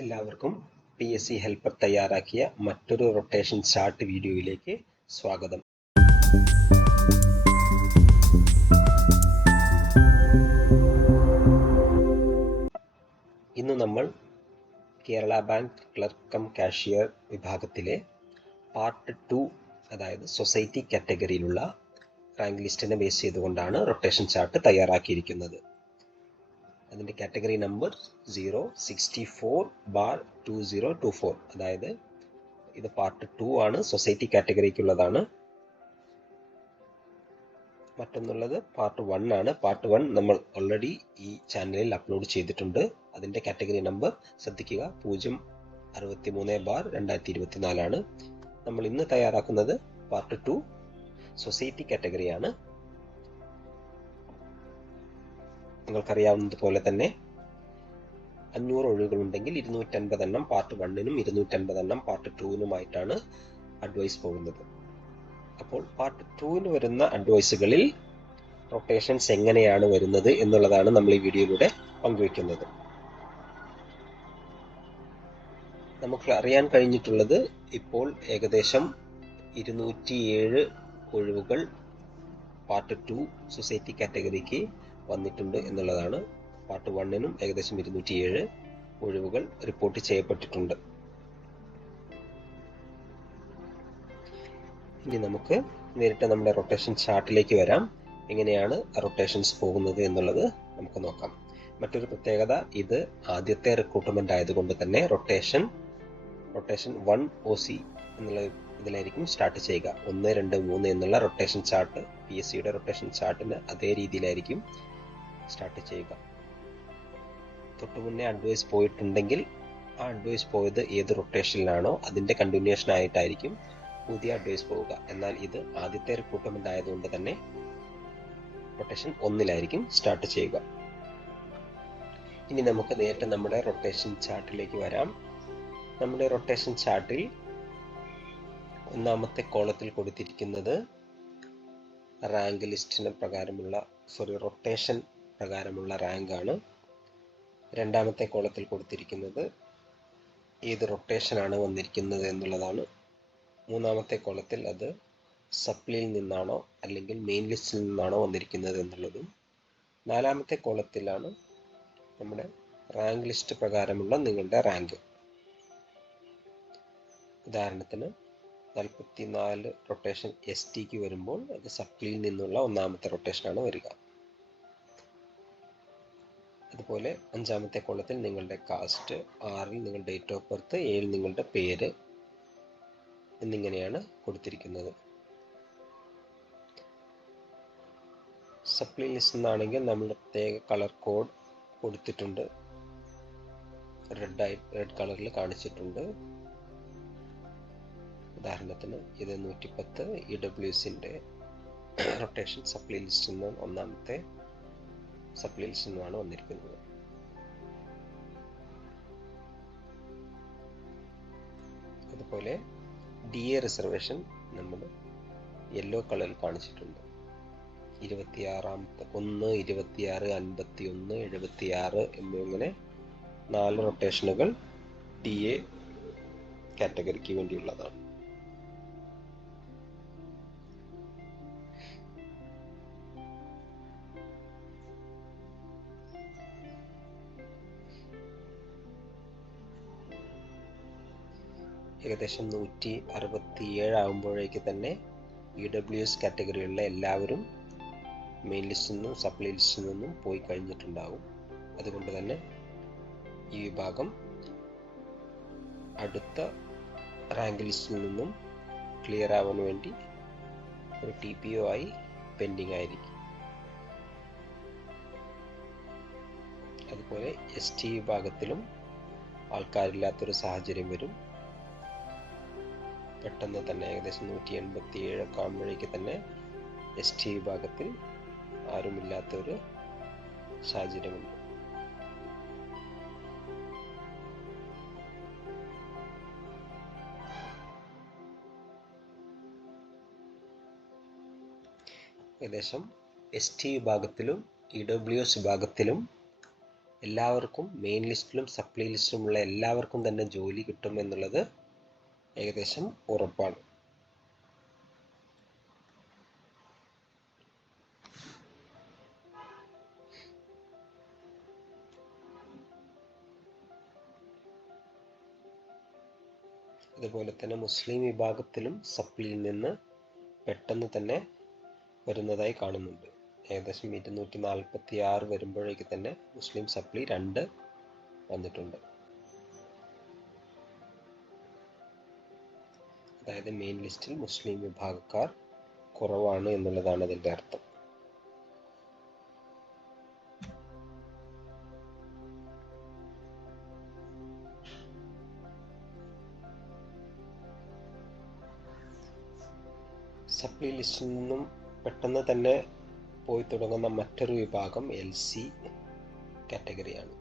എല്ലാവർക്കും PSC helper തയ്യാറാക്കിയ മറ്റൊരു റൊട്ടേഷൻ ചാർട്ട് വീഡിയോയിലേക്ക് സ്വാഗതം. ഇന്ന് നമ്മൾ Kerala bank clerk cum cashier വിഭാഗത്തിലെ പാർട്ട് 2, അതായത് സൊസൈറ്റി കാറ്റഗറിയിലുള്ള റാങ്ക് ലിസ്റ്റിനെ ബേസ് ചെയ്തുകൊണ്ടാണ് റൊട്ടേഷൻ ചാർട്ട് തയ്യാറാക്കിയിരിക്കുന്നത്. അതിൻ്റെ കാറ്റഗറി നമ്പർ 064/2024, അതായത് ഇത് പാർട്ട് 2 ആണ്, സൊസൈറ്റി കാറ്റഗറിക്കുള്ളതാണ്. മറ്റൊന്നുള്ളത് പാർട്ട് 1 ആണ്. പാർട്ട് 1 നമ്മൾ ഓൾറെഡി ഈ ചാനലിൽ അപ്ലോഡ് ചെയ്തിട്ടുണ്ട്. അതിൻ്റെ കാറ്റഗറി നമ്പർ ശ്രദ്ധിക്കുക, 063/2024 ആണ്. നമ്മൾ ഇന്ന് തയ്യാറാക്കുന്നത് പാർട്ട് 2 സൊസൈറ്റി കാറ്റഗറിയാണ്. നിങ്ങൾക്കറിയാവുന്നതുപോലെ തന്നെ 500 ഒഴിവുകളുണ്ടെങ്കിൽ 250 എണ്ണം പാർട്ട് 1നും 250 എണ്ണം പാർട്ട് 2നുമായിട്ടാണ് അഡ്വൈസ് പോകുന്നത്. അപ്പോൾ പാർട്ട് 2ന് വരുന്ന അഡ്വൈസുകളിൽ റൊട്ടേഷൻസ് എങ്ങനെയാണ് വരുന്നത് എന്നുള്ളതാണ് നമ്മൾ ഈ വീഡിയോയിലൂടെ പങ്കുവയ്ക്കുന്നത്. നമുക്ക് അറിയാൻ കഴിഞ്ഞിട്ടുള്ളത് ഇപ്പോൾ ഏകദേശം 207 ഒഴിവുകൾ പാർട്ട് 2 സൊസൈറ്റി കാറ്റഗറിക്ക് വന്നിട്ടുണ്ട് എന്നുള്ളതാണ്. പാർട്ട് 1നും ഏകദേശം 207 ഒഴിവുകൾ റിപ്പോർട്ട് ചെയ്യപ്പെട്ടിട്ടുണ്ട്. ഇനി നമുക്ക് നേരിട്ട് നമ്മുടെ റൊട്ടേഷൻ ചാർട്ടിലേക്ക് വരാം. എങ്ങനെയാണ് റൊട്ടേഷൻസ് പോകുന്നത് എന്നുള്ളത് നമുക്ക് നോക്കാം. മറ്റൊരു പ്രത്യേകത, ഇത് ആദ്യത്തെ റിക്രൂട്ട്മെന്റ് ആയതുകൊണ്ട് തന്നെ റൊട്ടേഷൻ 1 OC എന്നുള്ള ഇതിലായിരിക്കും സ്റ്റാർട്ട് ചെയ്യുക. 1, 2, 3 എന്നുള്ള റൊട്ടേഷൻ ചാർട്ട്, PSCയുടെ റൊട്ടേഷൻ ചാർട്ടിന് അതേ രീതിയിലായിരിക്കും സ്റ്റാർട്ട് ചെയ്യുക. തൊട്ടു മുന്നേ അഡ്വൈസ് പോയിട്ടുണ്ടെങ്കിൽ ആ അഡ്വൈസ് പോയത് ഏത് റൊട്ടേഷനിലാണോ അതിന്റെ കണ്ടിന്യൂഷൻ ആയിട്ടായിരിക്കും പുതിയ അഡ്വൈസ് പോവുക. എന്നാൽ ഇത് ആദ്യത്തെ റിക്രൂട്ട്മെന്റ് ആയതുകൊണ്ട് തന്നെ റൊട്ടേഷൻ 1ലായിരിക്കും സ്റ്റാർട്ട് ചെയ്യുക. ഇനി നമുക്ക് നേരിട്ട് നമ്മുടെ റൊട്ടേഷൻ ചാർട്ടിലേക്ക് വരാം. നമ്മുടെ റൊട്ടേഷൻ ചാർട്ടിൽ ഒന്നാമത്തെ കോളത്തിൽ കൊടുത്തിരിക്കുന്നത് റാങ്ക് ലിസ്റ്റിന് റൊട്ടേഷൻ പ്രകാരമുള്ള റാങ്ക് ആണ്. രണ്ടാമത്തെ കോളത്തിൽ കൊടുത്തിരിക്കുന്നത് ഏത് റൊട്ടേഷനാണ് വന്നിരിക്കുന്നത് എന്നുള്ളതാണ്. മൂന്നാമത്തെ കോളത്തിൽ അത് സപ്ലിയിൽ നിന്നാണോ അല്ലെങ്കിൽ മെയിൻ ലിസ്റ്റിൽ നിന്നാണോ വന്നിരിക്കുന്നത് എന്നുള്ളതും. നാലാമത്തെ കോളത്തിലാണ് നമ്മുടെ റാങ്ക് ലിസ്റ്റ് പ്രകാരമുള്ള നിങ്ങളുടെ റാങ്ക്. ഉദാഹരണത്തിന് 44 റൊട്ടേഷൻ STക്ക് വരുമ്പോൾ അത് സപ്ലിയിൽ നിന്നുള്ള ഒന്നാമത്തെ റൊട്ടേഷനാണ് വരിക. അതുപോലെ അഞ്ചാമത്തെ കോളത്തിൽ നിങ്ങളുടെ കാസ്റ്റ്, 6ൽ നിങ്ങളുടെ ഡേറ്റ് ഓഫ് ബർത്ത്, 7ൽ നിങ്ങളുടെ പേര് എന്നിങ്ങനെയാണ് കൊടുത്തിരിക്കുന്നത്. സപ്ലി ലിസ്റ്റ് എന്നാണെങ്കിൽ നമ്മൾ പ്രത്യേക കളർ കോഡ് കൊടുത്തിട്ടുണ്ട്, റെഡ് കളറിൽ കാണിച്ചിട്ടുണ്ട്. ഉദാഹരണത്തിന് ഇത് 110 EWSന്റെ റൊട്ടേഷൻ സപ്ലി ലിസ്റ്റിൽ നിന്ന് ഒന്നാമത്തെ സപ്ലി ലിസ്റ്റിൽ നിന്നാണ് വന്നിരിക്കുന്നത്. അതുപോലെ DA റിസർവേഷൻ നമ്മൾ യെല്ലോ കളറിൽ കാണിച്ചിട്ടുണ്ട്. 26, 26, 51, 76 എന്നിങ്ങനെ 4 റൊട്ടേഷനുകൾ DA കാറ്റഗറിക്ക് വേണ്ടിയുള്ളതാണ്. ഏകദേശം 167 ആകുമ്പോഴേക്ക് തന്നെ EWS കാറ്റഗറിയുള്ള എല്ലാവരും മെയിൻ ലിസ്റ്റിൽ നിന്നും സപ്ലൈ ലിസ്റ്റിൽ നിന്നും പോയി കഴിഞ്ഞിട്ടുണ്ടാകും. അതുകൊണ്ട് തന്നെ ഈ വിഭാഗം അടുത്ത റാങ്ക് ലിസ്റ്റിൽ നിന്നും ക്ലിയർ ആവാൻ വേണ്ടി ഒരു TPO ആയി പെൻഡിങ് ആയിരിക്കും. അതുപോലെ ST വിഭാഗത്തിലും ആൾക്കാരില്ലാത്തൊരു സാഹചര്യം വരും. പെട്ടെന്ന് തന്നെ ഏകദേശം 187 ഒക്കെ ആകുമ്പോഴേക്ക് തന്നെ ST വിഭാഗത്തിൽ ആരുമില്ലാത്തൊരു സാഹചര്യമുണ്ട്. ഏകദേശം ST വിഭാഗത്തിലും EWS വിഭാഗത്തിലും എല്ലാവർക്കും മെയിൻ ലിസ്റ്റിലും സപ്ലി ലിസ്റ്റിലുമുള്ള എല്ലാവർക്കും തന്നെ ജോലി കിട്ടും എന്നുള്ളത് ഏകദേശം ഉറപ്പാണ്. അതുപോലെ തന്നെ മുസ്ലിം വിഭാഗത്തിലും സപ്ലിയിൽ നിന്ന് പെട്ടെന്ന് തന്നെ വരുന്നതായി കാണുന്നുണ്ട്. ഏകദേശം 246 വരുമ്പോഴേക്ക് തന്നെ മുസ്ലിം സപ്ലി 2 വന്നിട്ടുണ്ട്. അതായത് മെയിൻ ലിസ്റ്റിൽ മുസ്ലിം വിഭാഗക്കാർ കുറവാണ് എന്നുള്ളതാണ് അതിൻ്റെ അർത്ഥം. സപ്ലി ലിസ്റ്റിൽ നിന്നും പെട്ടെന്ന് തന്നെ പോയി തുടങ്ങുന്ന മറ്റൊരു വിഭാഗം LC കാറ്റഗറിയാണ്.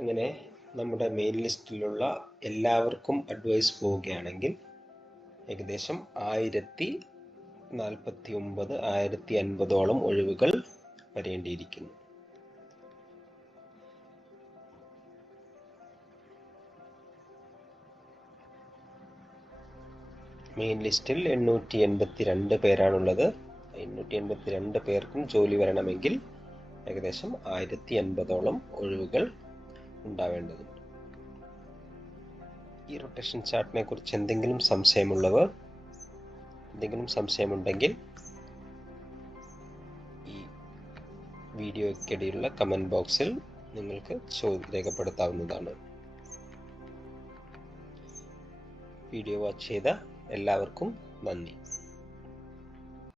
അങ്ങനെ നമ്മുടെ മെയിൻ ലിസ്റ്റിലുള്ള എല്ലാവർക്കും അഡ്വൈസ് പോവുകയാണെങ്കിൽ ഏകദേശം 1049 1050ഓളം ഒഴിവുകൾ വരേണ്ടിയിരിക്കുന്നു. മെയിൻ ലിസ്റ്റിൽ 882 പേരാണുള്ളത്. 882 പേർക്കും ജോലി വരണമെങ്കിൽ ഏകദേശം 1050ഓളം ഒഴിവുകൾ ഉണ്ടാവേണ്ടതുണ്ട്. ഈ റൊട്ടേഷൻ ചാർട്ടിനെ കുറിച്ച് എന്തെങ്കിലും സംശയമുണ്ടെങ്കിൽ ഈ വീഡിയോയ്ക്കിടയിലുള്ള കമന്റ് ബോക്സിൽ നിങ്ങൾക്ക് രേഖപ്പെടുത്താവുന്നതാണ്. വീഡിയോ വാച്ച് ചെയ്ത എല്ലാവർക്കും നന്ദി.